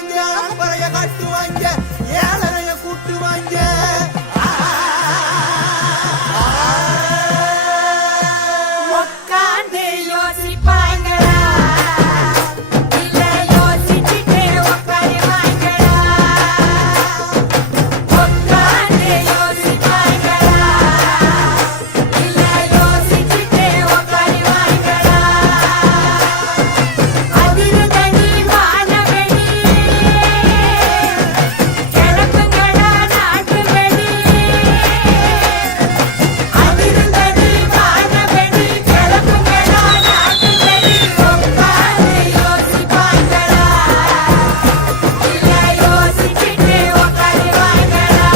வாங்க, அம்பரைய கட்டு வாங்க, ஏழரைய கூட்டு வாங்க. உட்கார்ந்து யோசிப்பாங்களா, இல்ல யோசிச்சுட்டே உட்காருவாங்களா? உட்கார்ந்து யோசிப்பாங்களா, இல்ல யோசிச்சுட்டே உட்காருவாங்களா? அதிர்தடி வானவெளி, கிளப்புங்கடா நாட்டு வெடி. அதிர்தடி வானவெளி, கிளப்புங்கடா நாட்டு வெடி. உட்கார்ந்து யோசிப்பாங்களா, இல்ல யோசிச்சுட்டே உட்காருவாங்களா?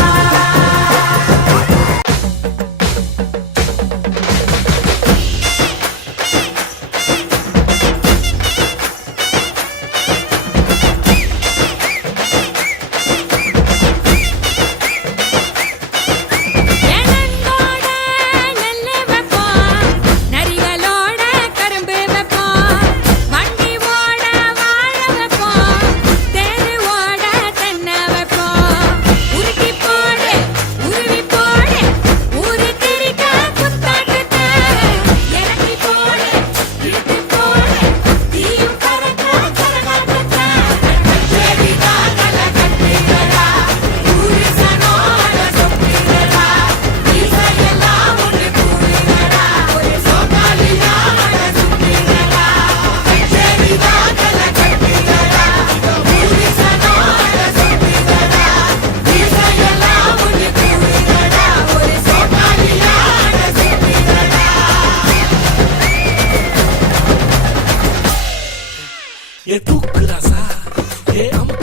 எலங்கோட நெல்லு வைப்போம், நரிகளோட கரும்பு வைப்போம், வண்டி ஓட வாழை வைப்போம், தேரு ஓட தென்னை வைப்போம். உருக்கி போடு, உருவி போடு, ஊரு திரிக்க குத்தாட்டத்த. இறக்கி போடு, இழுத்து போடு, தீயும் பறக்க கரகாட்டத்த. கச்சேரிதான் கலை கட்டுகிறா, ஊரு சனோட சொப்பிகிறா. இசையெல்லாம் ஒன்று கூறுகிறா, ஒரு சோகாலியான சுப்பிகிறா. கச்சேரிதான் கலை கட்டுகிறா, ஊரு சனோட சொப்பிகிறா. இசையெல்லாம் ஒன்று கூறுகிறா, ஒரு சோகாலியான சுப்பிகிறா. ஏ தூக்கு ராசா, ஏ அம்மா